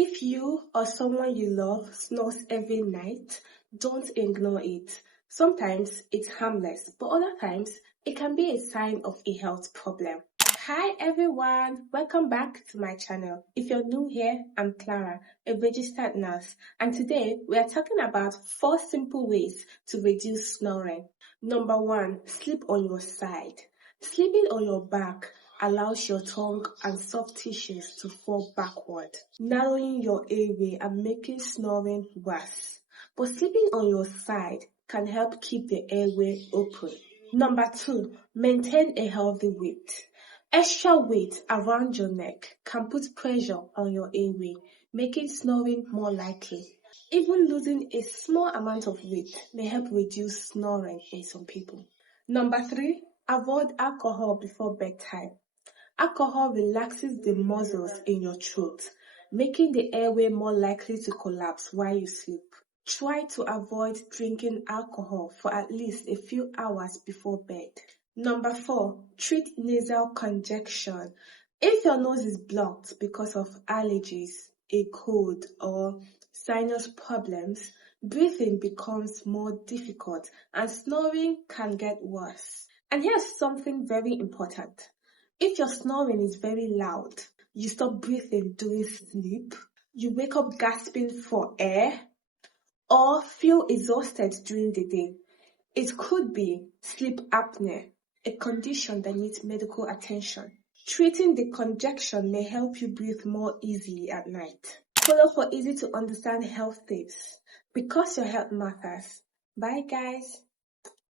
If you or someone you love snores every night, don't ignore it. Sometimes it's harmless, but other times it can be a sign of a health problem. Hi everyone, welcome back to my channel. If you're new here, I'm Clara, a registered nurse, and today we are talking about 4 simple ways to reduce snoring. Number 1, sleep on your side. Sleeping on your back allows your tongue and soft tissues to fall backward, narrowing your airway and making snoring worse. But sleeping on your side can help keep the airway open. Number 2, maintain a healthy weight. Extra weight around your neck can put pressure on your airway, making snoring more likely. Even losing a small amount of weight may help reduce snoring in some people. Number 3, avoid alcohol before bedtime. Alcohol relaxes the muscles in your throat, making the airway more likely to collapse while you sleep. Try to avoid drinking alcohol for at least a few hours before bed. Number 4, treat nasal congestion. If your nose is blocked because of allergies, a cold, or sinus problems, breathing becomes more difficult and snoring can get worse. And here's something very important. If your snoring is very loud, you stop breathing during sleep, you wake up gasping for air, or feel exhausted during the day, it could be sleep apnea, a condition that needs medical attention. Treating the congestion may help you breathe more easily at night. Follow for easy to understand health tips because your health matters. Bye guys.